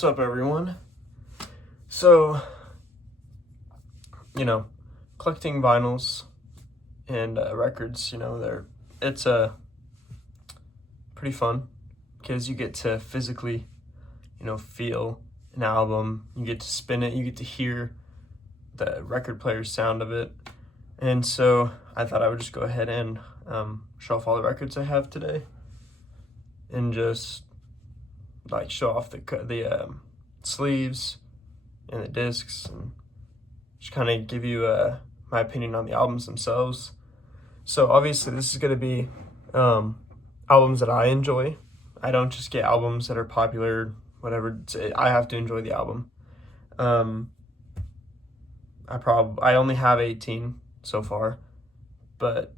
What's up, everyone? So, collecting vinyls and records, it's pretty fun because you get to physically, feel an album. You get to spin it. You get to hear the record player's sound of it. And so I thought I would just go ahead and show off all the records I have today, and just show off the sleeves and the discs, and just kind of give you my opinion on the albums themselves. So obviously this is going to be albums that I enjoy. I don't just get albums that are popular, whatever. I have to enjoy the album. I only have 18 so far, but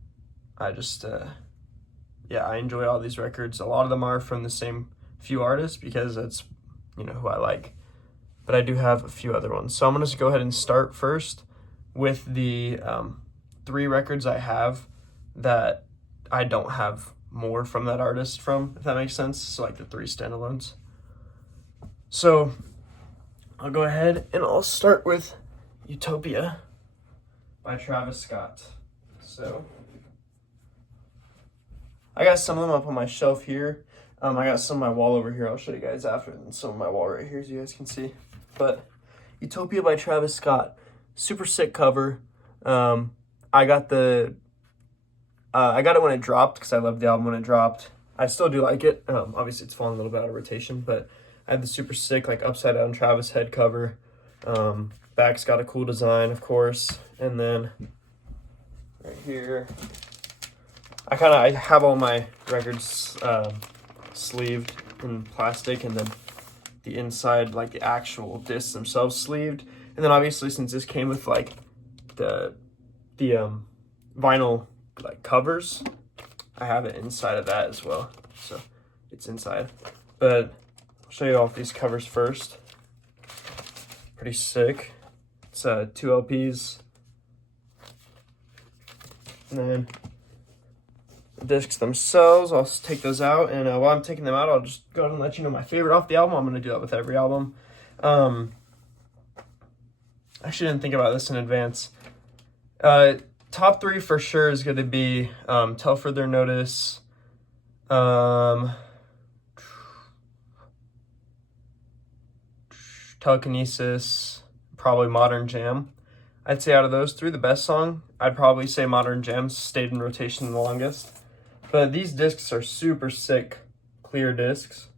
I just I enjoy all these records. A lot of them are from the same few artists because that's who I like, but I do have a few other ones. So I'm gonna just go ahead and start first with the 3 records I have that I don't have more from that artist from, if that makes sense. So like the 3 standalones. So I'll go ahead and I'll start with Utopia by Travis Scott. So I got some of them up on my shelf here. I got some on my wall over here. I'll show you guys after, and some on my wall right here, as you guys can see. But Utopia by Travis Scott, super sick cover. I got it when it dropped because I loved the album when it dropped. I still do like it. Obviously, it's fallen a little bit out of rotation, but I have the super sick upside down Travis head cover. Back's got a cool design, of course, and then right here, I have all my records sleeved in plastic, and then the inside, the actual discs themselves sleeved. And then obviously, since this came with the vinyl covers, I have it inside of that as well. So it's inside. But I'll show you off these covers first. Pretty sick. It's 2 LPs. And then discs themselves, I'll take those out, and while I'm taking them out, I'll just go ahead and let you know my favorite off the album. I'm going to do that with every album. I actually didn't think about this in advance. Top 3 for sure is going to be Till Further Notice, Telekinesis, probably Modern Jam. I'd say out of those 3, the best song, I'd probably say Modern Jam stayed in rotation the longest. But these discs are super sick, clear discs.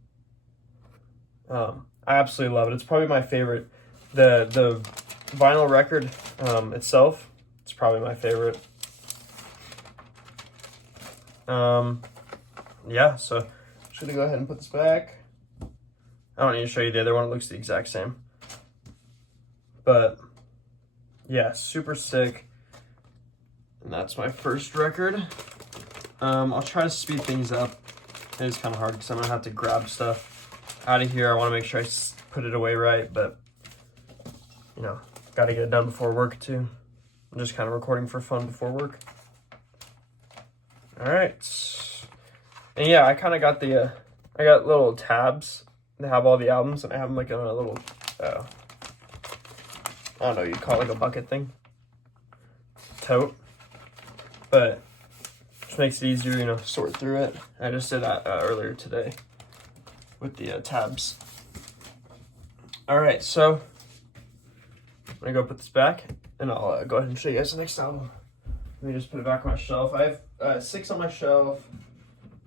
I absolutely love it. It's probably my favorite. The vinyl record itself, it's probably my favorite. So I'm just gonna go ahead and put this back. I don't need to show you the other one. It looks the exact same. But yeah, super sick. And that's my first record. I'll try to speed things up. It is kind of hard because I'm going to have to grab stuff out of here. I want to make sure I put it away right, but, got to get it done before work, too. I'm just kind of recording for fun before work. All right. And yeah, I kind of got I got little tabs that have all the albums, and I have them in a little, I don't know, you'd call it a bucket thing. Tote. But just makes it easier, sort through it. I just did that earlier today with the tabs. All right, so I'm gonna go put this back, and I'll go ahead and show you guys the next album. Let me just put it back on my shelf. I have 6 on my shelf,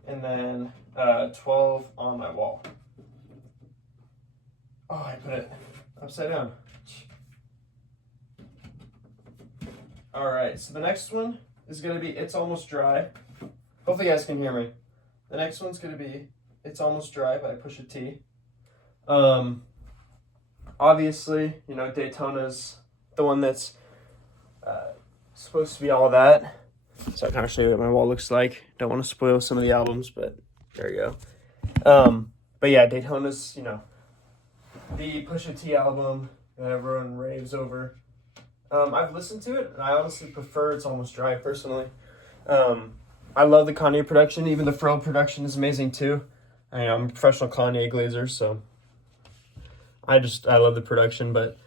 and then 12 on my wall. Oh, I put it upside down. All right, so the next one is going to be It's Almost Dry. Hopefully you guys can hear me. The next one's going to be It's Almost Dry by Pusha T. Obviously, Daytona's the one that's supposed to be all that. So I kind of show you what my wall looks like. Don't want to spoil some of the albums, but there you go. But yeah, Daytona's, the Pusha T album that everyone raves over. I've listened to it, and I honestly prefer It's Almost Dry, personally. I love the Kanye production. Even the Pharrell production is amazing, too. I'm a professional Kanye glazer, so I love the production. But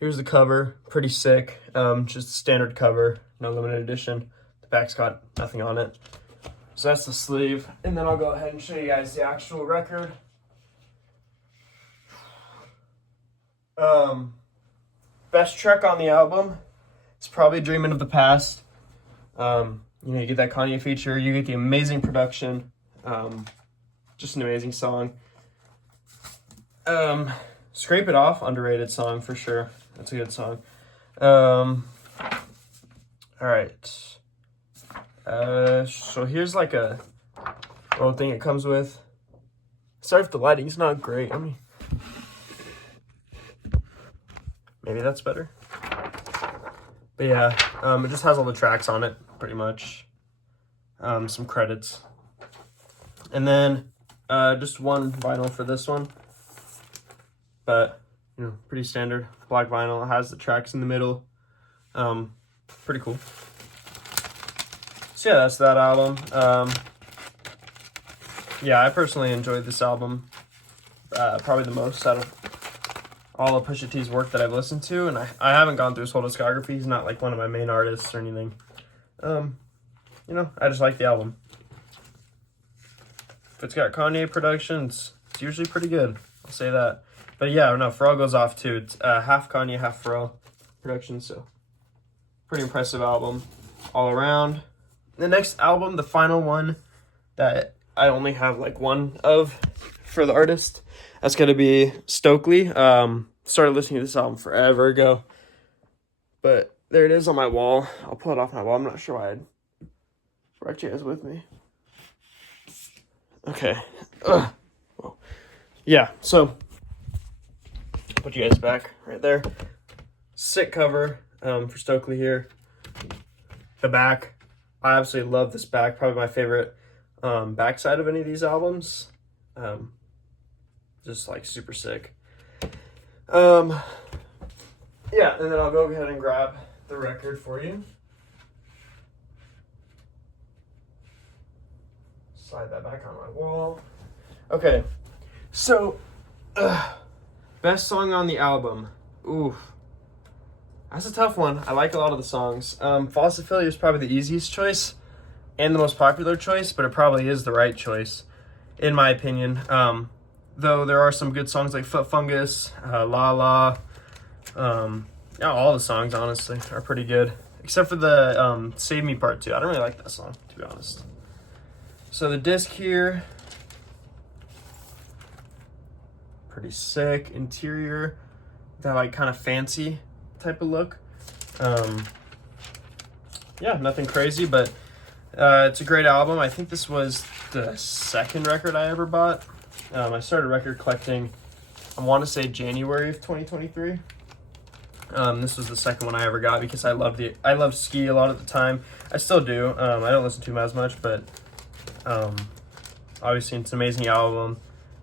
here's the cover, pretty sick. Just a standard cover, no limited edition. The back's got nothing on it. So that's the sleeve. And then I'll go ahead and show you guys the actual record. Best track on the album is probably Dreamin' of the Past. You get that Kanye feature, you get the amazing production. Just an amazing song. Scrape It Off, underrated song for sure. That's a good song. All right. So here's like a little thing it comes with. Sorry if the lighting's not great. Maybe that's better. But yeah, it just has all the tracks on it, pretty much. Some credits. And then just one vinyl for this one. But, pretty standard. Black vinyl. It has the tracks in the middle. Pretty cool. So yeah, that's that album. Yeah, I personally enjoyed this album probably the most out of all of Pusha T's work that I've listened to, and I haven't gone through his whole discography. He's not like one of my main artists or anything. I just like the album. If it's got Kanye production, it's usually pretty good. I'll say that. But yeah, no, Pharrell goes off too. It's half Kanye, half Pharrell production, so pretty impressive album all around. The next album, the final one that I only have like one of for the artist, that's going to be Stokely. Started listening to this album forever ago, but there it is on my wall. I'll pull it off my wall. I'm not sure why I brought you guys with me. Okay. Whoa. Yeah, so put you guys back right there. Sick cover for Stokely here. The back. I absolutely love this back. Probably my favorite backside of any of these albums. Just like super sick. Yeah, and then I'll go ahead and grab the record for you. Slide that back on my wall. Okay, so best song on the album. Ooh, that's a tough one. I like a lot of the songs. Falsifilia is probably the easiest choice and the most popular choice, but it probably is the right choice, in my opinion. Though there are some good songs like Foot Fungus, La La. Yeah, all the songs, honestly, are pretty good. Except for the Save Me Part 2. I don't really like that song, to be honest. So the disc here. Pretty sick. Interior. That like kind of fancy type of look. Yeah, nothing crazy, but it's a great album. I think this was the second record I ever bought. I started record collecting, I want to say January of 2023. This was the second one I ever got because I loved Ski a lot at the time. I still do. I don't listen to him as much, but obviously it's an amazing album.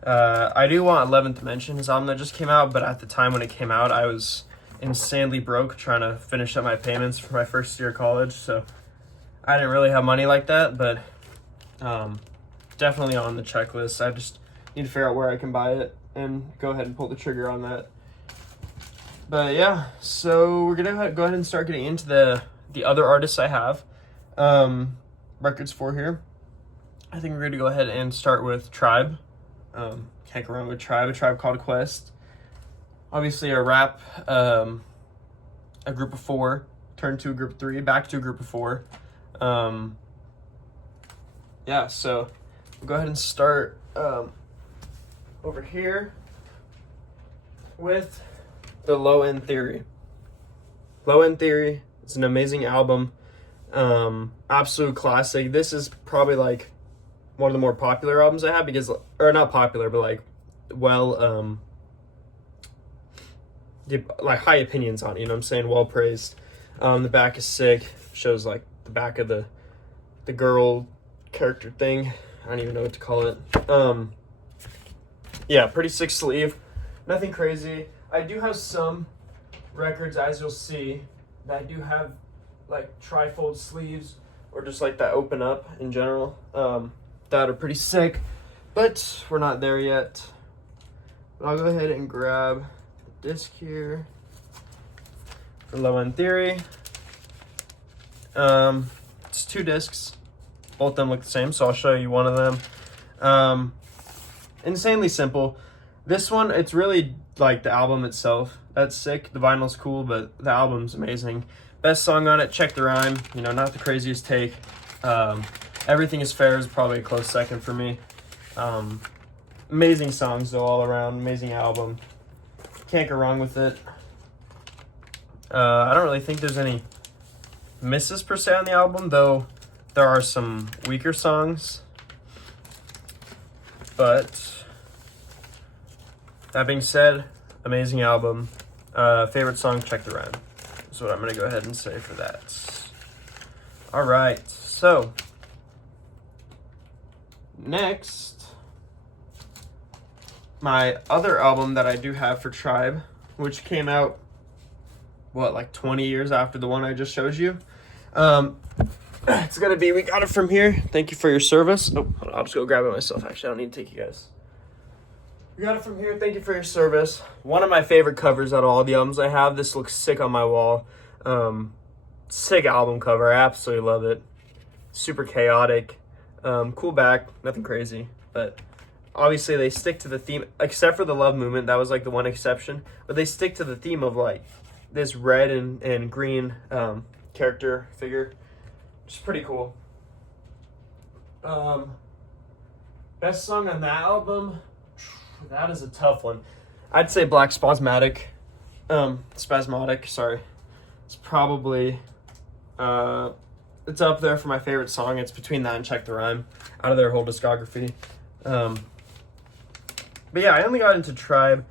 I do want 11th Dimension, his album that just came out, but at the time when it came out, I was insanely broke trying to finish up my payments for my first year of college, so I didn't really have money like that, but definitely on the checklist. I just need to figure out where I can buy it and go ahead and pull the trigger on that. But yeah, so we're gonna go ahead and start getting into the other artists I have records for here. I think we're gonna go ahead and start with Tribe. Can't go wrong with Tribe. A Tribe Called Quest. Obviously a rap, a group of four, turned to a group of three, back to a group of four. Yeah, so we'll go ahead and start over here with the Low End Theory. Low End Theory is an amazing album. Absolute classic. This is probably like one of the more popular albums I have because, or not popular, but like, well, like high opinions on it, you know what I'm saying? Well praised. The back is sick. Shows like the back of the girl character thing. I don't even know what to call it. Yeah, pretty sick sleeve. Nothing crazy. I do have some records, as you'll see, that I do have like trifold sleeves or just like that open up in general. That are pretty sick, but we're not there yet. But I'll go ahead and grab disc here for Low End Theory. It's 2 discs. Both of them look the same, so I'll show you one of them. Insanely simple. This one, it's really like the album itself. That's sick. The vinyl's cool, but the album's amazing. Best song on it, Check the Rhyme. You know, not the craziest take. Everything is Fair is probably a close second for me. Amazing songs though all around. Amazing album. Can't go wrong with it. I don't really think there's any misses per se on the album, though there are some weaker songs. But that being said, amazing album. Favorite song, Check the Rhyme. That's what I'm going to go ahead and say for that. All right, so next, my other album that I do have for Tribe, which came out, what, like 20 years after the one I just showed you. It's going to be We Got It From Here. Thank you for your service. Oh, I'll just go grab it myself. Actually, I don't need to take you guys. We Got It From Here. Thank you for your service. One of my favorite covers out of all the albums I have. This looks sick on my wall. Sick album cover. I absolutely love it. Super chaotic. Cool back. Nothing crazy. But obviously they stick to the theme, except for the Love Movement. That was like the one exception. But they stick to the theme of like this red and green character figure. Which is pretty cool. Best song on that album? That is a tough one. I'd say Black Spasmodic. Spasmodic, sorry. It's probably, it's up there for my favorite song. It's between that and Check the Rhyme out of their whole discography. But yeah, I only got into Tribe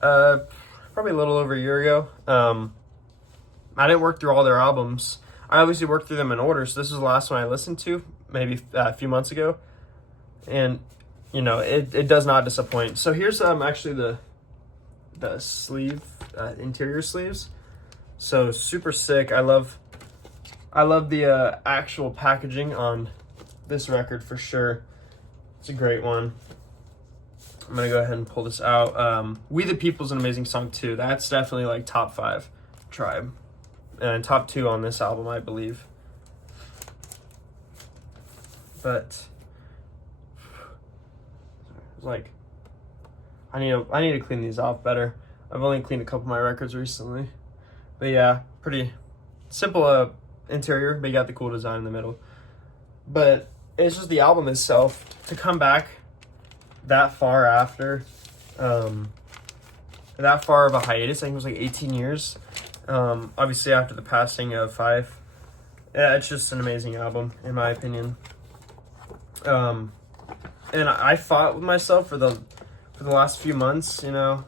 probably a little over a year ago. I didn't work through all their albums. I obviously worked through them in order, so this is the last one I listened to, maybe a few months ago. And, you know, it does not disappoint. So here's actually the sleeve, interior sleeves. So super sick. I love the actual packaging on this record for sure. It's a great one. I'm gonna go ahead and pull this out. We the People's an amazing song too. That's definitely like top 5 Tribe. And top 2 on this album, I believe. But like I need to clean these off better. I've only cleaned a couple of my records recently. But yeah, pretty simple interior, but you got the cool design in the middle. But it's just the album itself to come back that far after that far of a hiatus. I think it was like 18 years. Obviously after the passing of Fife. Yeah, it's just an amazing album in my opinion. And I fought with myself for the last few months, you know,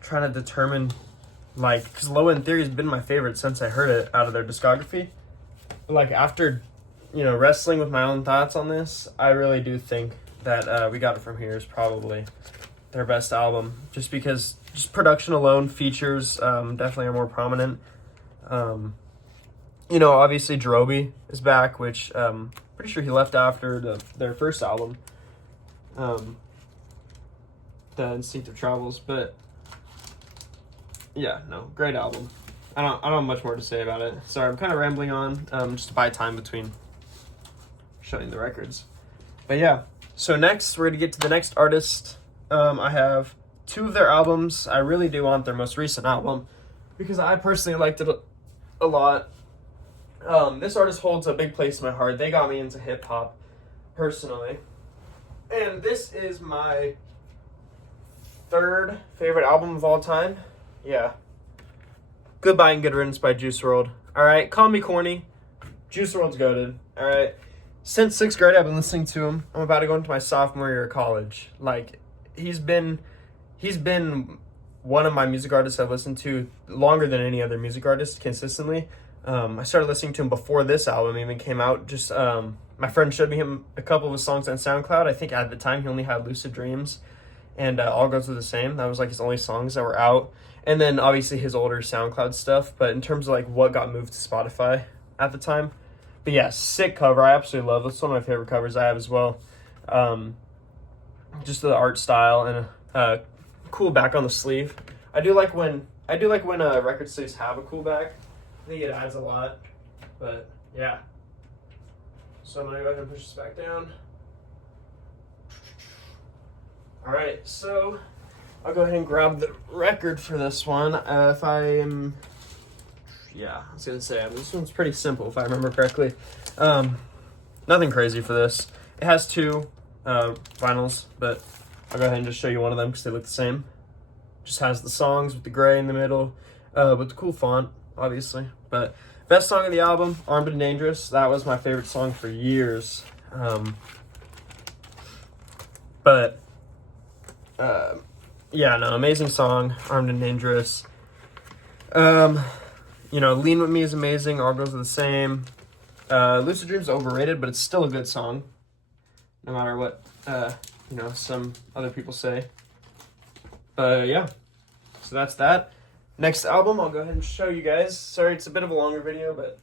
trying to determine, like, because Low End Theory has been my favorite since I heard it out of their discography. But like after, you know, wrestling with my own thoughts on this, I really do think that We Got It From Here is probably their best album, just because just production alone, features definitely are more prominent. You know, obviously Jerobi is back, which pretty sure he left after their first album, The Instinctive Travels. But yeah, no, great album. I don't have much more to say about it. Sorry, I'm kind of rambling on, just to buy time between showing the records. But yeah, so next we're gonna get to the next artist. I have 2 of their albums. I really do want their most recent album because I personally liked it a lot. This artist holds a big place in my heart. They got me into hip hop personally. And this is my 3rd favorite album of all time. Yeah. Goodbye and Good Riddance by Juice WRLD. Alright, call me corny. Juice WRLD's goated. Alright. Since 6th grade, I've been listening to him. I'm about to go into my sophomore year of college. Like, he's been one of my music artists I've listened to longer than any other music artist consistently. I started listening to him before this album even came out. Just my friend showed me a couple of his songs on SoundCloud. I think at the time he only had Lucid Dreams and All Goes Through the Same. That was like his only songs that were out. And then obviously his older SoundCloud stuff. But in terms of like what got moved to Spotify at the time. But yeah, sick cover. I absolutely love it. It's one of my favorite covers I have as well. Just the art style and cool back on the sleeve. I do like when record sleeves have a cool back. I think it adds a lot. But yeah. So I'm gonna go ahead and push this back down. All right, so I'll go ahead and grab the record for this one. I was gonna say this one's pretty simple if I remember correctly. Nothing crazy for this. It has two vinyls, but I'll go ahead and just show you one of them because they look the same. Just has the songs with the gray in the middle, with the cool font, obviously. But best song of the album, Armed and Dangerous. That was my favorite song for years. Amazing song, Armed and Dangerous. Lean With Me is amazing. All Girls Are the Same. Lucid Dream's overrated, but it's still a good song, no matter what some other people say. But yeah, so that's that. Next album, I'll go ahead and show you guys. Sorry, it's a bit of a longer video, but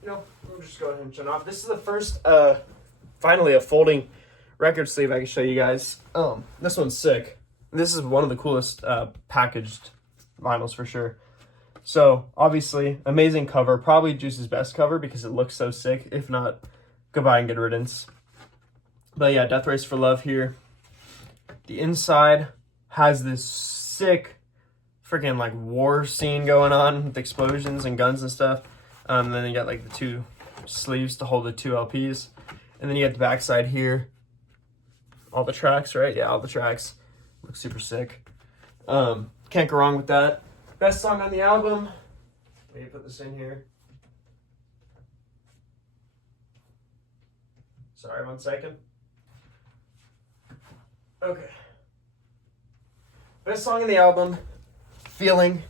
we'll just go ahead and turn off. This is the first, finally, a folding record sleeve I can show you guys. This one's sick. This is one of the coolest packaged vinyls for sure. So, obviously, amazing cover. Probably Juice's best cover because it looks so sick. If not, Goodbye and Good Riddance. But yeah, Death Race for Love here. The inside has this sick freaking like war scene going on with explosions and guns and stuff. And then you got like the two sleeves to hold the two LPs. And then you got the backside here. All the tracks, right? Yeah, all the tracks. Looks super sick. Can't go wrong with that. Best song on the album. Let me put this in here. Sorry, 1 second. Okay. Best song on the album. Feeling.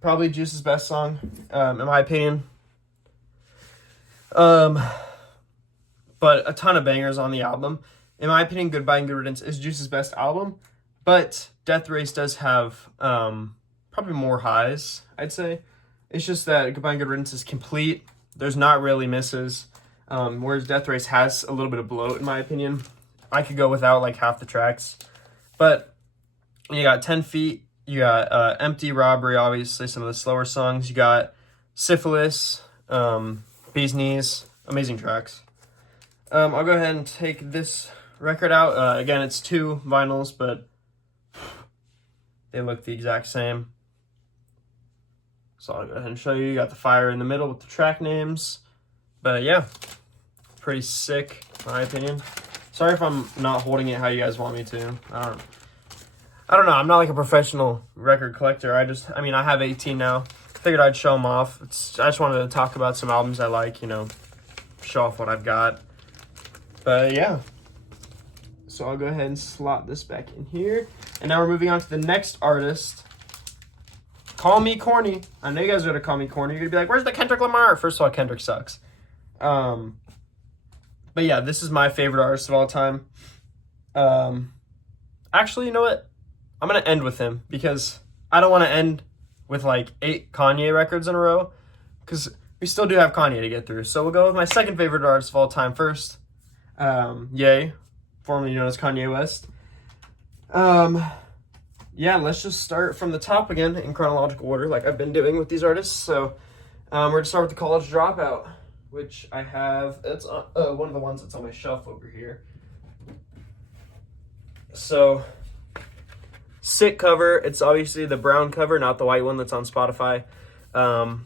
Probably Juice's best song, in my opinion. But a ton of bangers on the album. In my opinion, Goodbye and Good Riddance is Juice's best album. But Death Race does have probably more highs, I'd say. It's just that Goodbye and Good Riddance is complete. There's not really misses. Whereas Death Race has a little bit of bloat, in my opinion. I could go without like half the tracks. But you got 10 Feet. You got Empty, Robbery, obviously, some of the slower songs. You got Syphilis, Bee's Knees. Amazing tracks. I'll go ahead and take this record out. Again, it's two vinyls, but they look the exact same. So I'll go ahead and show you. You got the fire in the middle with the track names. But yeah, pretty sick, in my opinion. Sorry if I'm not holding it how you guys want me to. I don't know. I'm not like a professional record collector. I have 18 now. Figured I'd show them off. I just wanted to talk about some albums I like, show off what I've got. But yeah. So I'll go ahead and slot this back in here. And now we're moving on to the next artist. Call Me Corny. I know you guys are going to call me corny. You're going to be like, where's the Kendrick Lamar? First of all, Kendrick sucks. But yeah, this is my favorite artist of all time. Actually, you know what? I'm going to end with him because I don't want to end with like 8 Kanye records in a row because we still do have Kanye to get through. So we'll go with my second favorite artist of all time first. Ye, formerly known as Kanye West. Yeah, let's just start from the top again in chronological order like I've been doing with these artists. So we're going to start with The College Dropout, which I have. It's one of the ones that's on my shelf over here. So, sick cover. It's obviously the brown cover, not the white one that's on Spotify. The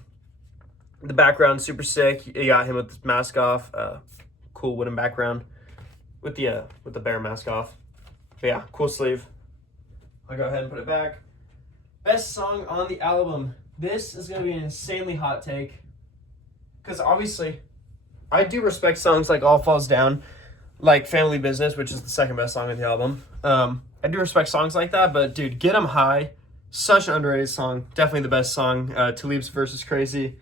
background, super sick. You got him with his mask off. Cool wooden background with the bear mask off. But yeah, cool sleeve. I'll go ahead and put it back. Best song on the album. This is going to be an insanely hot take. Because obviously, I do respect songs like All Falls Down, like Family Business, which is the second best song on the album. I do respect songs like that, but dude, Get 'Em High, such an underrated song. Definitely the best song. Talib's verse is crazy.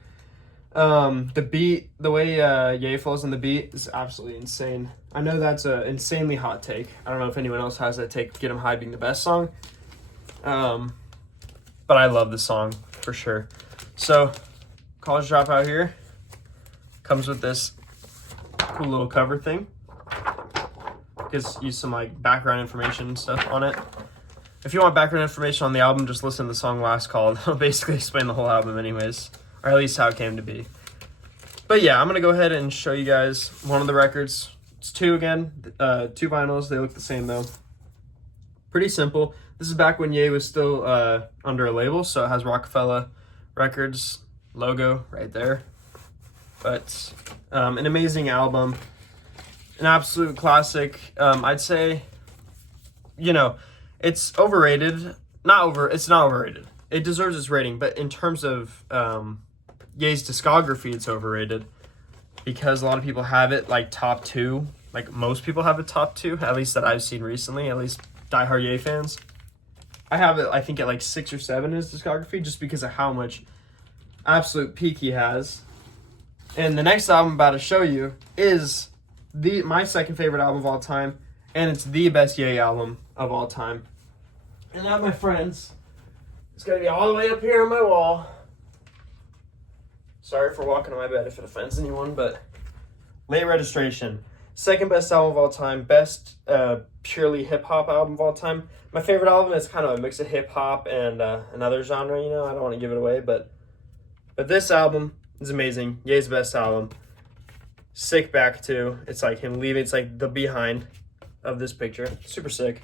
The beat, the way Ye flows on the beat is absolutely insane. I know that's an insanely hot take. I don't know if anyone else has that take, Get 'Em High being the best song. But I love this song for sure. So, College Dropout here. Comes with this cool little cover thing. Gives you some like background information and stuff on it. if you want background information on the album, just listen to the song Last Call. It'll basically explain the whole album anyways, or at least how it came to be. But yeah, I'm going to go ahead and show you guys one of the records. It's two again, two vinyls. They look the same though. Pretty simple. This is back when Ye was still under a label, so it has Rockefeller Records logo right there. But an amazing album, an absolute classic. I'd say, you know, it's overrated. It's not overrated. It deserves its rating, but in terms of Ye's discography, it's overrated because a lot of people have it like top 2. Like most people have it top 2, at least that I've seen recently, at least diehard Ye fans. I have it, I think, at like 6 or 7 in his discography just because of how much absolute peak he has. And the next album I'm about to show you is my second favorite album of all time, and it's the best Ye album of all time. And that, my friends, is going to be all the way up here on my wall. Sorry for walking on my bed if it offends anyone, but Late Registration. Second best album of all time. Best purely hip-hop album of all time. My favorite album is kind of a mix of hip-hop and another genre, you know. I don't want to give it away, but this album is amazing. Ye's best album. Sick back, too. It's like him leaving. It's like the behind of this picture. Super sick.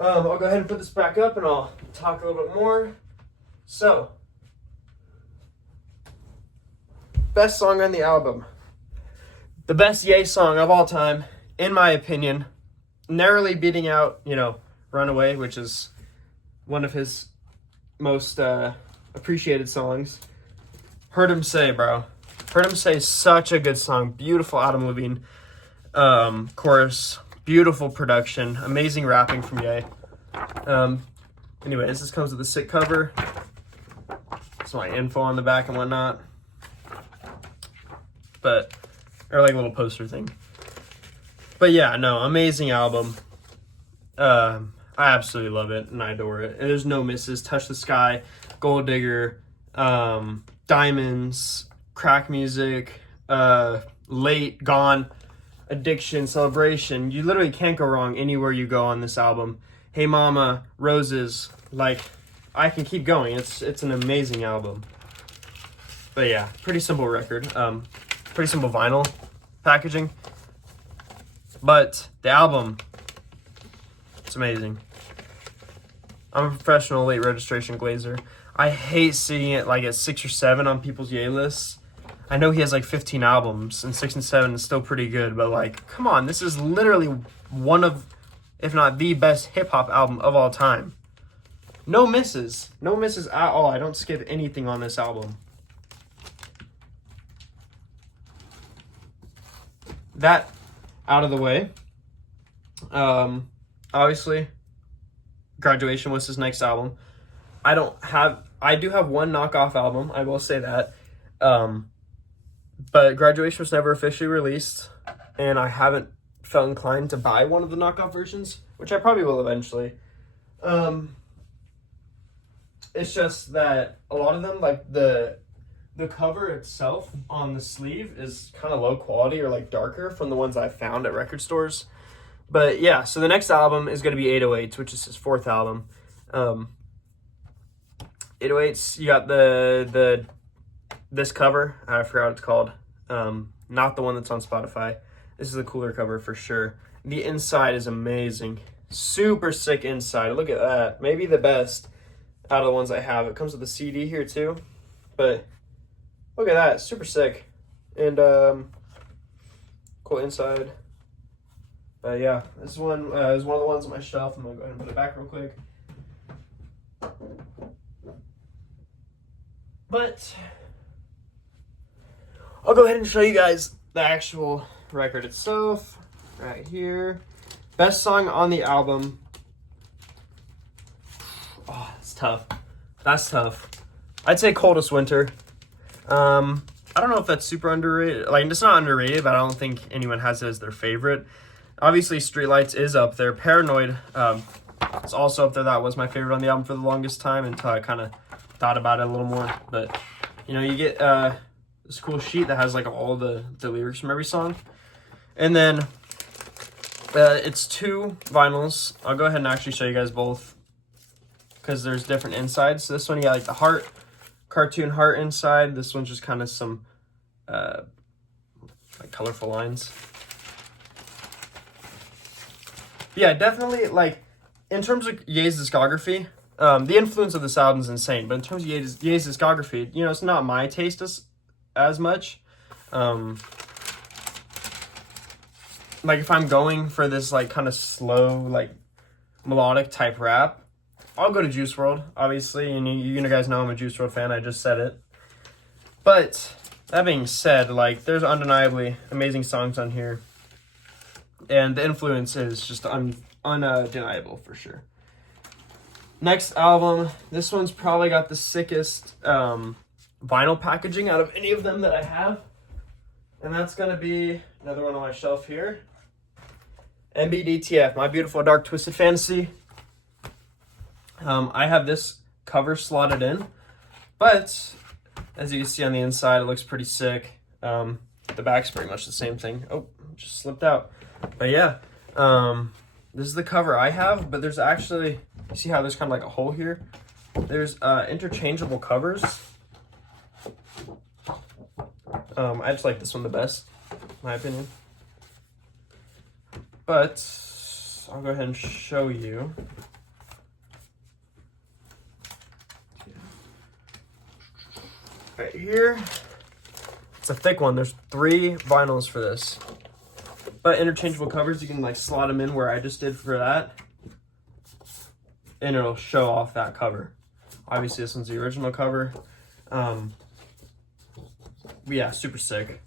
I'll go ahead and put this back up, and I'll talk a little bit more. So, best song on the album. The best Ye song of all time, in my opinion, narrowly beating out, you know, Runaway, which is one of his most appreciated songs. Heard 'Em Say, bro. Heard 'Em Say is such a good song. Beautiful Adam Levine chorus. Beautiful production. Amazing rapping from Ye. Anyways, this comes with a sick cover. That's my info on the back and whatnot. Or like a little poster thing. But yeah, no, amazing album. I absolutely love it and I adore it. And there's no misses. Touch the Sky, Gold Digger, Diamonds, Crack Music, Late, Gone, Addiction, Celebration. You literally can't go wrong anywhere you go on this album. Hey Mama, Roses, like, I can keep going. It's an amazing album. But yeah, pretty simple record. Pretty simple vinyl packaging. But the album, it's amazing. I'm a professional Late Registration glazer. I hate seeing it like at 6 or 7 on people's Ye lists. I know he has like 15 albums, and 6 and 7 is still pretty good, but like, come on, this is literally one of, if not the best hip-hop album of all time. No misses. No misses at all. I don't skip anything on this album. That out of the way. Obviously, Graduation was his next album. I do have one knockoff album, I will say that. But Graduation was never officially released, and I haven't felt inclined to buy one of the knockoff versions, which I probably will eventually. It's just that a lot of them, like the cover itself on the sleeve is kind of low quality or like darker from the ones I found at record stores. But yeah, so the next album is going to be 808s, which is his 4th album. 808s, you got this cover. I forgot what it's called. Not the one that's on Spotify. This is a cooler cover for sure. The inside is amazing. Super sick inside. Look at that. Maybe the best out of the ones I have. It comes with a CD here too. But look at that. Super sick. And cool inside. Yeah, this one is one of the ones on my shelf. I'm going to go ahead and put it back real quick. But I'll go ahead and show you guys the actual record itself right here. Best song on the album. Oh, it's tough. That's tough. I'd say Coldest Winter. I don't know if that's super underrated. Like, it's not underrated, but I don't think anyone has it as their favorite. Obviously, Streetlights is up there. Paranoid is also up there. That was my favorite on the album for the longest time until I kind of thought about it a little more. But, you know, you get this cool sheet that has, like, all the lyrics from every song. And then it's 2 vinyls. I'll go ahead and actually show you guys both because there's different insides. So this one, you got like the heart, cartoon heart inside. This one's just kind of some like colorful lines. Yeah, definitely, like, in terms of Ye's discography, the influence of this album is insane. But in terms of Ye's discography, you know, it's not my taste as much. Like, if I'm going for this, like, kind of slow, like, melodic type rap, I'll go to Juice WRLD, obviously. And you guys know I'm a Juice WRLD fan. I just said it. But that being said, like, there's undeniably amazing songs on here. And the influence is just undeniable for sure. Next album, this one's probably got the sickest vinyl packaging out of any of them that I have. And that's going to be another one on my shelf here. MBDTF, My Beautiful Dark Twisted Fantasy. I have this cover slotted in. But, as you can see on the inside, it looks pretty sick. The back's pretty much the same thing. Oh, just slipped out. But yeah, this is the cover I have, but there's actually, you see how there's kind of like a hole here? There's interchangeable covers. I just like this one the best, in my opinion. But I'll go ahead and show you. Right here, it's a thick one. There's 3 vinyls for this. But interchangeable covers, you can like slot them in where I just did for that. And it'll show off that cover. Obviously this one's the original cover. Yeah, super sick.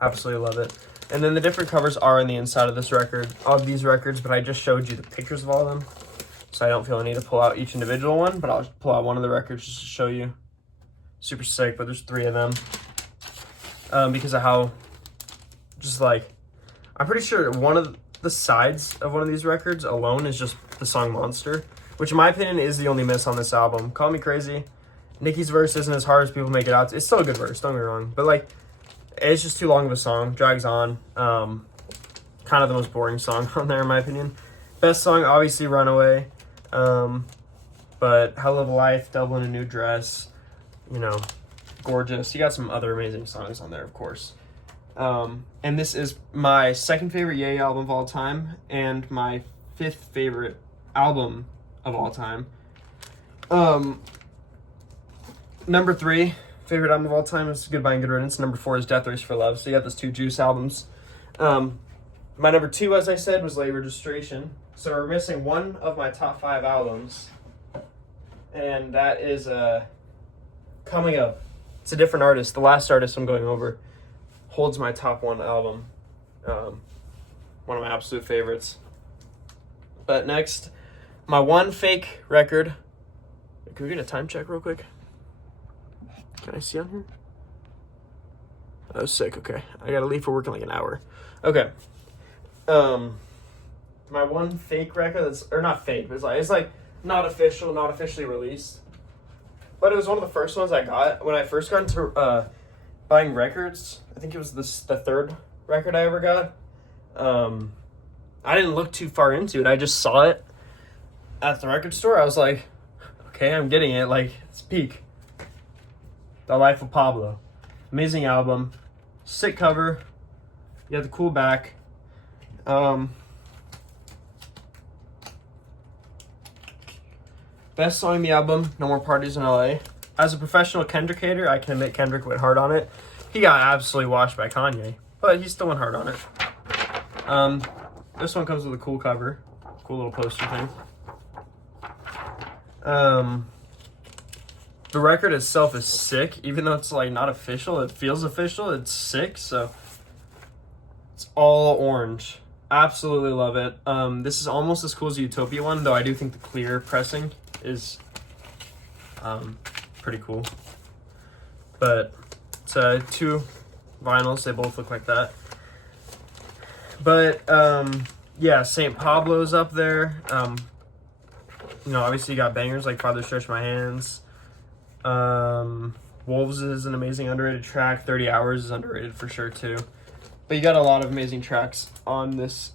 Absolutely love it. And then the different covers are in the inside of this record, of these records, but I just showed you the pictures of all of them. So I don't feel the need to pull out each individual one, but I'll pull out one of the records just to show you. Super sick, but there's 3 of them. Because of how, just like, I'm pretty sure one of the sides of one of these records alone is just the song Monster, which in my opinion is the only miss on this album. Call me crazy. Nicki's verse isn't as hard as people make it out. It's still a good verse, don't get me wrong. But like, it's just too long of a song. Drags on. Kind of the most boring song on there in my opinion. Best song, obviously Runaway. But Hell of a Life, Devil in a New Dress, you know, Gorgeous. You got some other amazing songs on there, of course. And this is my 2nd favorite Ye album of all time and my 5th favorite album of all time. Number 3 favorite album of all time is Goodbye and Good Riddance. Number 4 is Death Race for Love. So you got those 2 Juice albums. My number 2, as I said, was Late Registration. So we're missing one of my top 5 albums. And that is Coming Up. It's a different artist. The last artist I'm going over holds my top 1 album. One of my absolute favorites. But next, my 1 fake record. Can we get a time check real quick? Can I see on here? Oh, sick. Okay. I gotta leave for work in like an hour. Okay. My 1 fake record that's, or not fake, but it's like not official, not officially released. But it was one of the first ones I got when I first got into buying records. I think it was the 3rd record I ever got. I didn't look too far into it. I just saw it at the record store. I was like, okay, I'm getting it. Like, it's peak. The Life of Pablo. Amazing album. Sick cover. You got the cool back. Best song in the album, No More Parties in LA. As a professional Kendrick hater, I can admit Kendrick went hard on it. He got absolutely washed by Kanye, but he still went hard on it. This one comes with a cool cover. Cool little poster thing. The record itself is sick, even though it's like not official. It feels official. It's sick, so it's all orange. Absolutely love it. This is almost as cool as the Utopia one, though I do think the clear pressing is pretty cool. But it's 2 vinyls. They both look like that. But yeah, St. Pablo's up there. You know, obviously you got bangers like Father Stretch My Hands. Wolves is an amazing underrated track. 30 Hours is underrated for sure too. But you got a lot of amazing tracks on this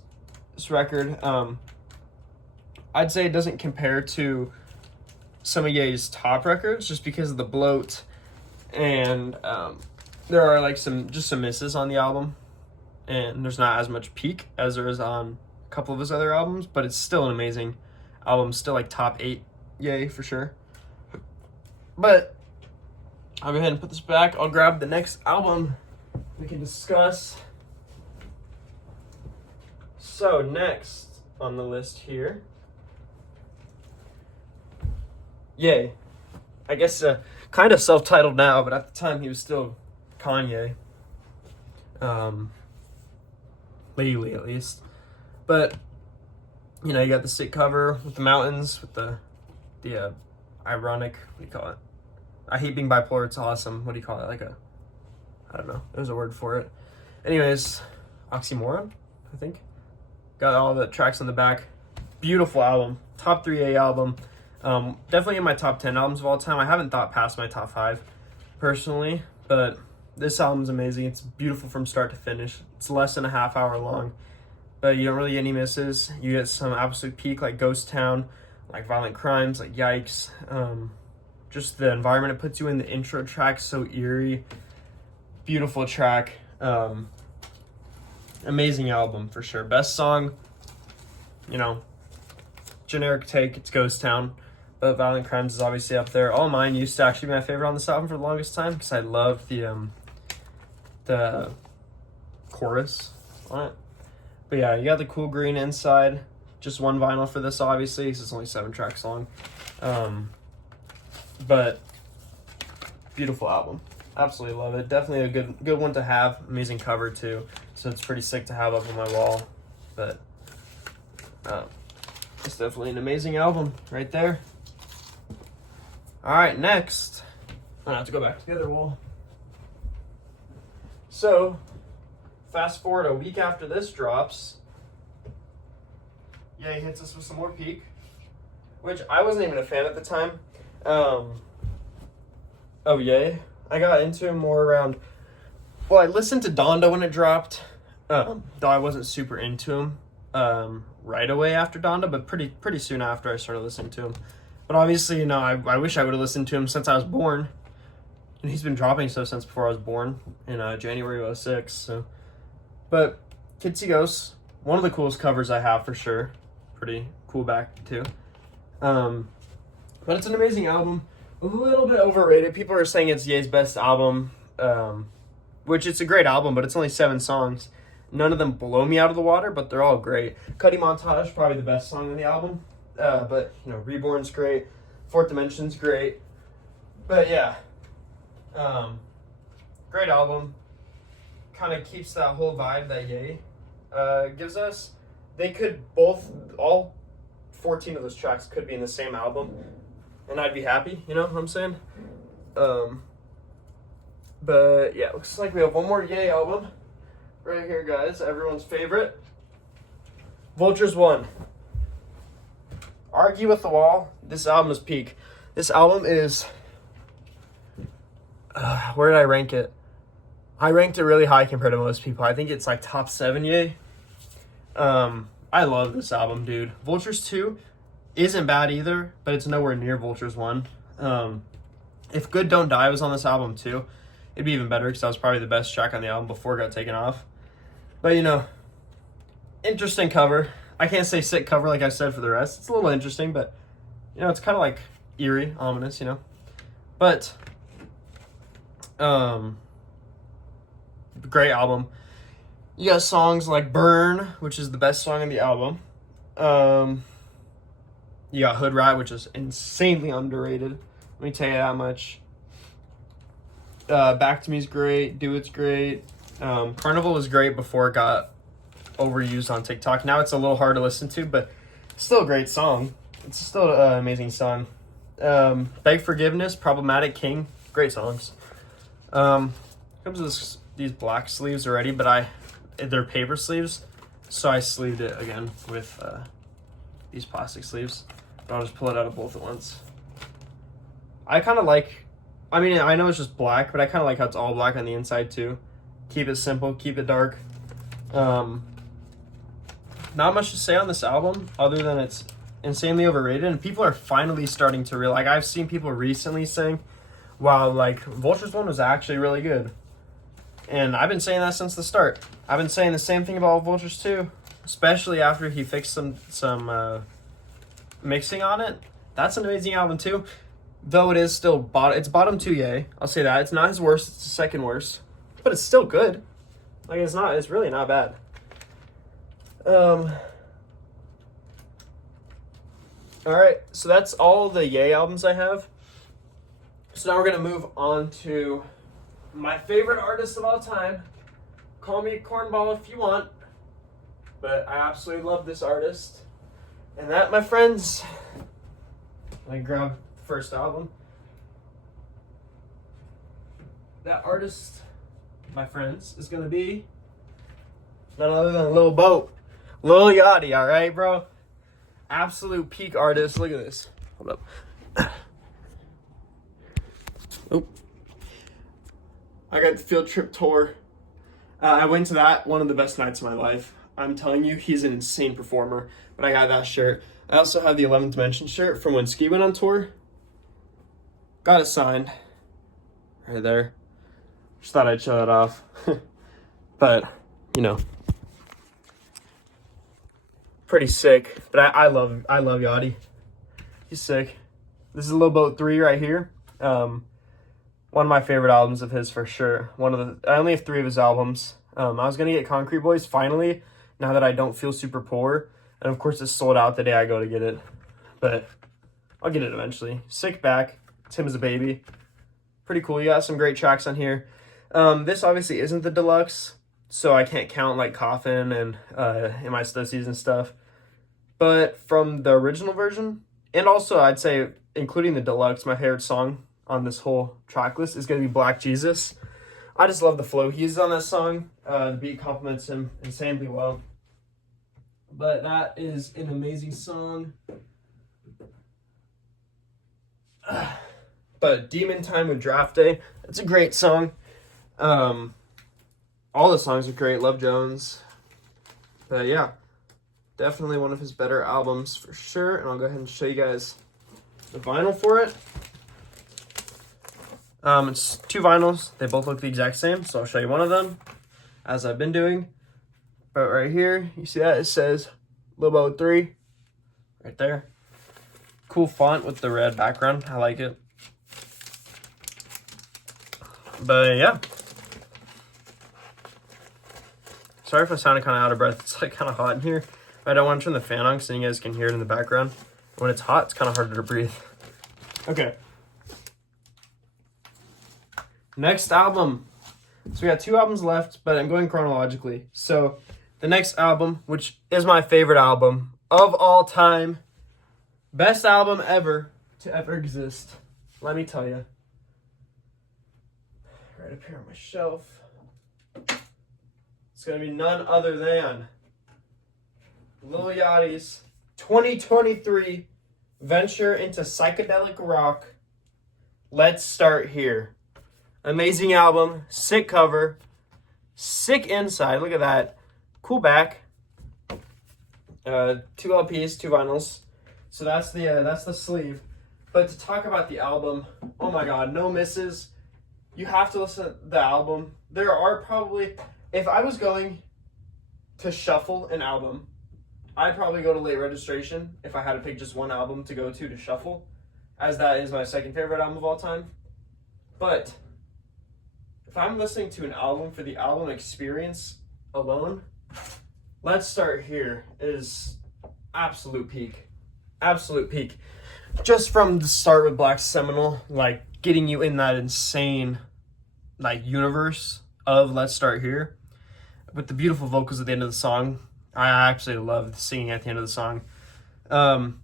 record. I'd say it doesn't compare to some of Ye's top records just because of the bloat, and there are like some misses on the album, and there's not as much peak as there is on a couple of his other albums, but it's still an amazing album, still like top 8 Ye for sure. But I'll go ahead and put this back. I'll grab the next album we can discuss. So next on the list here, Ye. I guess kind of self-titled now, but at the time he was still Kanye. Legally at least. But you know, you got the sick cover with the mountains, with the ironic, what do you call it? I hate being bipolar, it's awesome. What do you call it? Like I don't know. There's a word for it. Anyways, oxymoron, I think. Got all the tracks on the back. Beautiful album. Top 3A album. Definitely in my top 10 albums of all time. I haven't thought past my top 5 personally, but this album's amazing. It's beautiful from start to finish. It's less than a half hour long, but you don't really get any misses. You get some absolute peak like Ghost Town, like Violent Crimes, like Yikes. Just the environment it puts you in. The intro track, so eerie. Beautiful track. Amazing album for sure. Best song, you know, generic take, it's Ghost Town, but Violent Crimes is obviously up there. All Mine used to actually be my favorite on this album for the longest time because I love the chorus on it. But yeah, you got the Cool Green inside. Just one vinyl for this, obviously, because it's only 7 tracks long. But beautiful album. Absolutely love it. Definitely a good one to have. Amazing cover too, so it's pretty sick to have up on my wall. But it's definitely an amazing album right there. All right, next I have to go back to the other wall. So fast forward a week after this drops, Ye hits us with some more peak, which I wasn't even a fan at the time. Oh Ye. I got into him more around, well, I listened to Donda when it dropped, though I wasn't super into him right away after Donda, but pretty soon after I started listening to him. But obviously, you know, I wish I would have listened to him since I was born, and he's been dropping stuff since before I was born in January of 2006. So, but Kids See Ghosts, one of the coolest covers I have for sure. Pretty cool back too. But it's an amazing album. A little bit overrated. People are saying it's Ye's best album, which it's a great album, but it's only 7 songs. None of them blow me out of the water, but they're all great. Cuddy Montage, probably the best song on the album. But, you know, Reborn's great. Fourth Dimension's great. But, yeah. Great album. Kind of keeps that whole vibe that Ye gives us. They could all 14 of those tracks could be in the same album, and I'd be happy, you know what I'm saying? But yeah, looks like we have one more Ye album right here, guys. Everyone's favorite. Vultures 1. Argue with the Wall. This album is peak. This album is... where did I rank it? I ranked it really high compared to most people. I think it's like top 7 Ye. I love this album, dude. Vultures 2 isn't bad either, but it's nowhere near Vultures 1. If Good Don't Die was on this album too, it'd be even better because that was probably the best track on the album before it got taken off. But, you know, interesting cover. I can't say sick cover like I said for the rest. It's a little interesting, but, you know, it's kind of like eerie, ominous, you know. But, great album. You got songs like Burn, which is the best song on the album. You got Hood Rat, which is insanely underrated. Let me tell you that much. Back to Me's great. Do It's great. Carnival was great before it got overused on TikTok. Now it's a little hard to listen to, but still a great song. It's still an amazing song. Beg Forgiveness, Problematic King, great songs. Comes with these black sleeves already, but they're paper sleeves, so I sleeved it again with these plastic sleeves. But I'll just pull it out of both at once. I kind of like, I mean, I know it's just black, but I kind of like how it's all black on the inside too. Keep it simple, keep it dark. Not much to say on this album other than it's insanely overrated, and people are finally starting to realize. Like, I've seen people recently saying, wow, like, Vultures 1 was actually really good. And I've been saying that since the start. I've been saying the same thing about Vultures 2, especially after he fixed some mixing on it. That's an amazing album too, though it is still it's bottom 2, yay. I'll say that. It's not his worst, it's the second worst, but it's still good. Like, it's really not bad. Alright, so that's all the Ye albums I have. So now we're going to move on to my favorite artist of all time. Call me a cornball if you want, but I absolutely love this artist. And that, my friends, let me grab the first album. That artist, my friends, is going to be none other than Lil Boat. Lil Yachty, alright, bro? Absolute peak artist. Look at this. Hold up. Oh. I got the Field Trip tour. I went to that, one of the best nights of my life. I'm telling you, he's an insane performer. But I got that shirt. I also have the 11th Dimension shirt from when Ski went on tour. Got it signed. Right there. Just thought I'd show that off. But, you know. Pretty sick. But I love Yachty. He's sick. This is Lil Boat 3 right here. One of my favorite albums of his for sure. I only have 3 of his albums. I was gonna get Concrete Boys finally, now that I don't feel super poor. And of course it's sold out the day I go to get it. But I'll get it eventually. Sick Back. Tim is a Baby. Pretty cool. You got some great tracks on here. This obviously isn't the deluxe, so I can't count like Coffin and In My Stussies and stuff. But from the original version, and also I'd say including the deluxe, my favorite song on this whole track list is going to be Black Jesus. I just love the flow he uses on that song. The beat complements him insanely well. But that is an amazing song. But Demon Time with Draft Day, it's a great song. All the songs are great. Love Jones. But yeah, definitely one of his better albums for sure. And I'll go ahead and show you guys the vinyl for it. It's 2 vinyls. They both look the exact same, so I'll show you one of them, as I've been doing. But right here, you see that? It says Lil Boat 3 right there. Cool font with the red background. I like it. But yeah. Sorry if I sounded kind of out of breath. It's like kind of hot in here. I don't want to turn the fan on so you guys can hear it in the background. When it's hot, it's kind of harder to breathe. Okay. Next album. So we got 2 albums left, but I'm going chronologically. So the next album, which is my favorite album of all time, best album ever to ever exist, let me tell you. Right up here on my shelf. It's going to be none other than Lil Yachty's 2023 venture into psychedelic rock, Let's Start Here. Amazing album, sick cover, sick inside. Look at that, cool back. 2 LPs, 2 vinyls. So that's the sleeve. But to talk about the album, oh my God, no misses. You have to listen to the album. There are probably, if I was going to shuffle an album, I'd probably go to Late Registration if I had to pick just one album to go to shuffle, as that is my second favorite album of all time. But if I'm listening to an album for the album experience alone, Let's Start Here is absolute peak. Absolute peak. Just from the start with Black Seminole, like getting you in that insane like universe of Let's Start Here with the beautiful vocals at the end of the song. I absolutely love the singing at the end of the song. And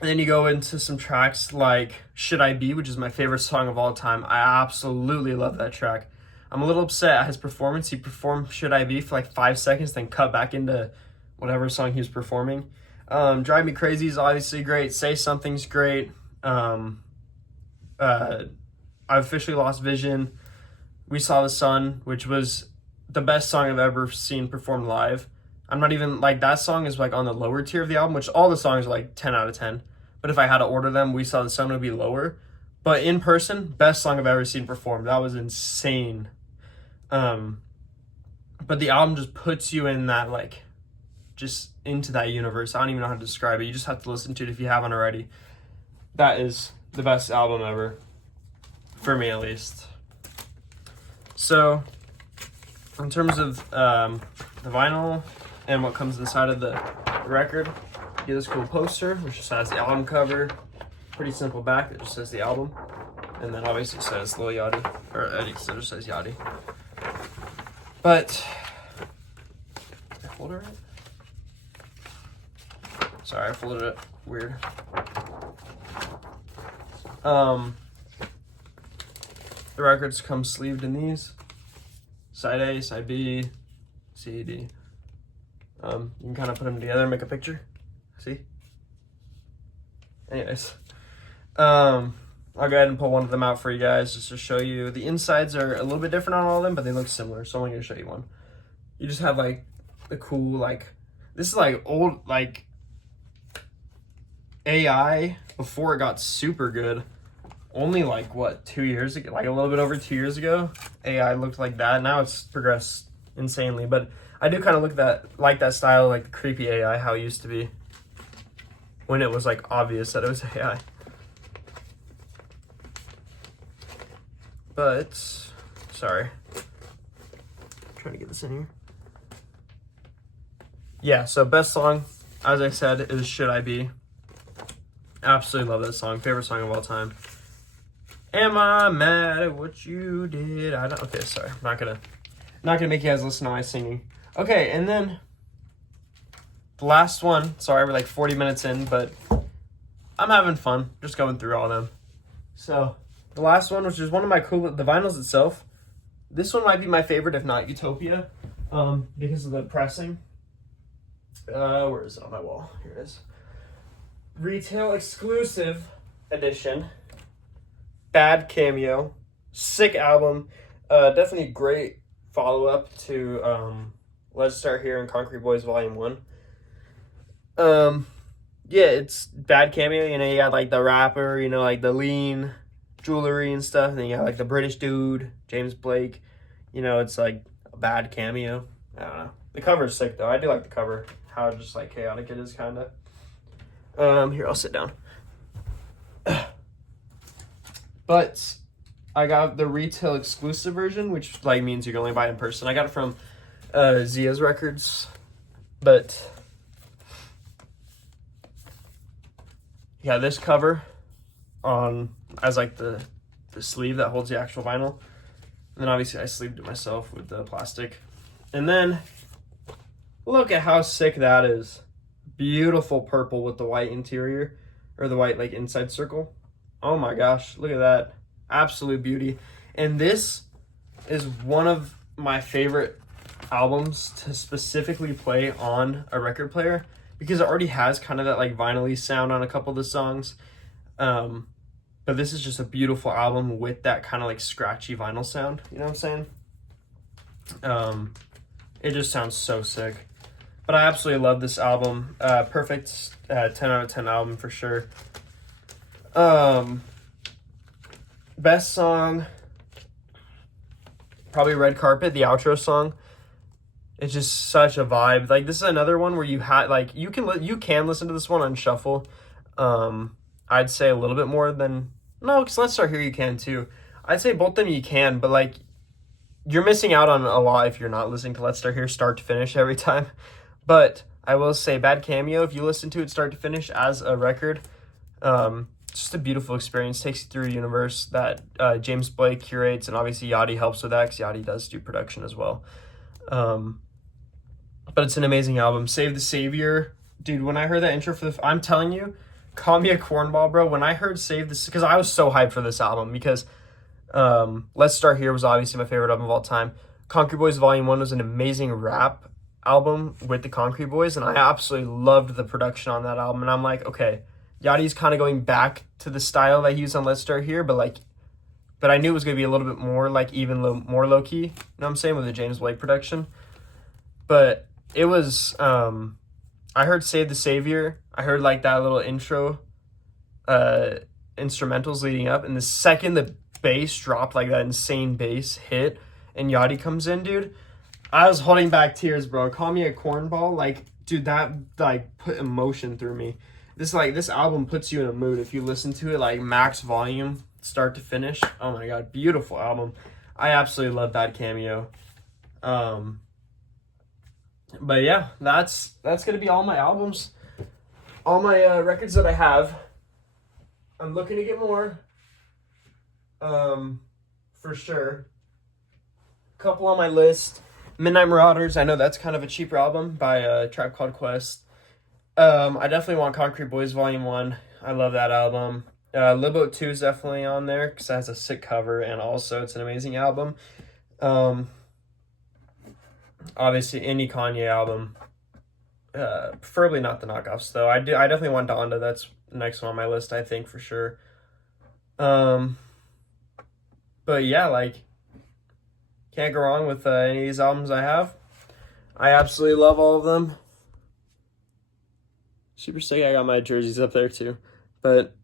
then you go into some tracks like Should I Be, which is my favorite song of all time. I absolutely love that track. I'm a little upset at his performance. He performed Should I Be for like 5 seconds, then cut back into whatever song he was performing. Drive Me Crazy is obviously great. Say Something's great. I've Officially Lost Vision. We Saw the Sun, which was the best song I've ever seen performed live. I'm not even, like, that song is, like, on the lower tier of the album, which all the songs are, like, 10 out of 10. But if I had to order them, We Saw the Sun would be lower. But in person, best song I've ever seen performed. That was insane. But the album just puts you in that, like, just into that universe. I don't even know how to describe it. You just have to listen to it if you haven't already. That is the best album ever. For me, at least. So, in terms of the vinyl and what comes inside of the record, you get this cool poster, which just has the album cover. Pretty simple back. It just says the album. And then obviously it says Lil Yachty. Or Eddie, so it just says Yachty. But, did I fold it right? Sorry, I folded it weird. The records come sleeved in these. Side A, side B, C, D. You can kind of put them together and make a picture. See? Anyways. I'll go ahead and pull one of them out for you guys just to show you. The insides are a little bit different on all of them, but they look similar, so I'm going to show you one. You just have, like, the cool, like, this is, like, old, like, AI before it got super good. Only, like, what, 2 years ago? Like, a little bit over 2 years ago, AI looked like that. Now it's progressed insanely, but I do kind of look at that style, like the creepy AI, how it used to be. When it was, like, obvious that it was AI. But, sorry. I'm trying to get this in here. Yeah, so best song, as I said, is Should I Be. Absolutely love that song. Favorite song of all time. Am I mad at what you did? I don't. Okay, sorry. I'm not gonna make you guys listen to my singing. Okay, and then the last one. Sorry, we're like 40 minutes in, but I'm having fun just going through all of them. So the last one, which is one of my cool, the vinyls itself. This one might be my favorite, if not Utopia, because of the pressing. Where is it on my wall? Here it is. Retail exclusive edition. Bad Cameo. Sick album. Definitely great follow-up to Let's Start Here and Concrete Boys Volume 1. Yeah, it's Bad Cameo. You know, you got like the rapper, you know, like the lean jewelry and stuff. And then you got like the British dude, James Blake. You know, it's like a bad cameo. I don't know. The cover's sick though. I do like the cover. How just like chaotic it is, kind of. Here, I'll sit down. But I got the retail exclusive version, which like means you can only buy it in person. I got it from Zia's Records, but yeah, this cover on as like the sleeve that holds the actual vinyl. And then obviously I sleeved it myself with the plastic. And then look at how sick that is. Beautiful purple with the white interior, or the white like inside circle. Oh my gosh, look at that. Absolute beauty. And this is one of my favorite albums to specifically play on a record player because it already has kind of that like vinyl-y sound on a couple of the songs. But this is just a beautiful album with that kind of like scratchy vinyl sound. You know what I'm saying? It just sounds so sick. But I absolutely love this album. Perfect 10 out of 10 album for sure. Best song, probably Red Carpet, the outro song. It's just such a vibe. Like this is another one where you had like you can listen to this one on shuffle. I'd say a little bit more than because Let's Start Here you can too. I'd say both of them you can, but like you're missing out on a lot if you're not listening to Let's Start Here start to finish every time. But I will say Bad Cameo, if you listen to it start to finish as a record, just a beautiful experience. Takes you through a universe that James Blake curates, and obviously Yachty helps with that because Yachty does do production as well. But it's an amazing album. Save the Savior. Dude, when I heard that intro for I'm telling you, call me a cornball, bro. When I heard Save this, because I was so hyped for this album because Let's Start Here was obviously my favorite album of all time. Concrete Boys Volume 1 was an amazing rap album with the Concrete Boys, and I absolutely loved the production on that album. And I'm like, okay, Yachty's kind of going back to the style that he used on Let's Start Here, but I knew it was going to be a little bit more like even more low-key, you know what I'm saying, with the James Blake production. But it was, I heard Save the Savior. I heard like that little intro, instrumentals leading up. And the second the bass dropped, like that insane bass hit, and Yachty comes in, dude, I was holding back tears, bro. Call me a cornball. Like, dude, that like put emotion through me. This album puts you in a mood if you listen to it like max volume, start to finish. Oh my god, beautiful album. I absolutely love that cameo. But yeah, that's gonna be all my albums, all my records that I have. I'm looking to get more, for sure. Couple on my list. Midnight Marauders. I know that's kind of a cheaper album by Tribe Called Quest. I definitely want Concrete Boys Volume 1. I love that album. Libo 2 is definitely on there because it has a sick cover and also it's an amazing album. Obviously, any Kanye album. Preferably not the knockoffs, though. I definitely want Donda. That's the next one on my list, I think, for sure. But yeah, like, can't go wrong with any of these albums I have. I absolutely love all of them. Super sick. I got my jerseys up there too. But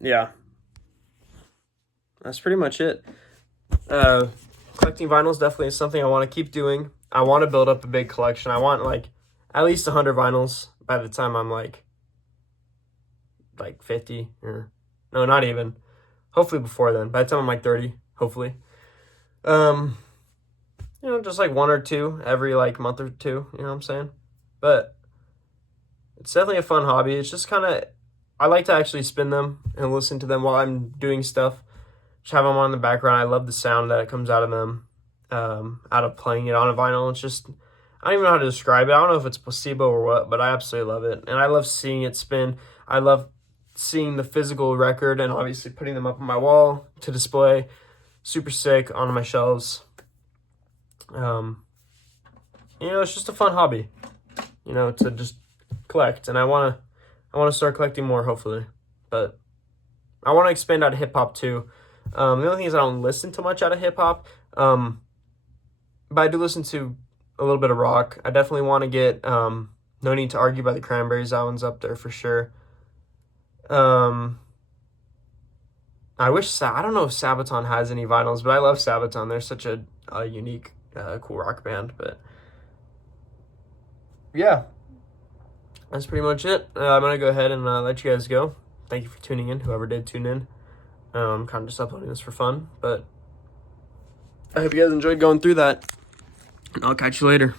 yeah, that's pretty much it. Collecting vinyls definitely is something I want to keep doing. I want to build up a big collection. I want like at least 100 vinyls by the time I'm like 50 or no, not even. Hopefully before then. By the time I'm like 30, hopefully. Just like one or two every like month or two, you know what I'm saying? But it's definitely a fun hobby. It's just kind of, I like to actually spin them and listen to them while I'm doing stuff. Just have them on in the background. I love the sound that comes out of them, out of playing it on a vinyl. It's just, I don't even know how to describe it. I don't know if it's placebo or what, but I absolutely love it. And I love seeing it spin. I love seeing the physical record and obviously putting them up on my wall to display. Super sick on my shelves. It's just a fun hobby, to just collect. And I want to start collecting more, hopefully. But I want to expand out of hip-hop, too. The only thing is I don't listen too much out of hip-hop. But I do listen to a little bit of rock. I definitely want to get No Need to Argue by the Cranberries. That one's up there for sure. I don't know if Sabaton has any vinyls, but I love Sabaton. They're such a unique, cool rock band. But yeah, that's pretty much it. I'm going to go ahead and let you guys go. Thank you for tuning in, whoever did tune in. I'm kind of just uploading this for fun, but I hope you guys enjoyed going through that. And I'll catch you later.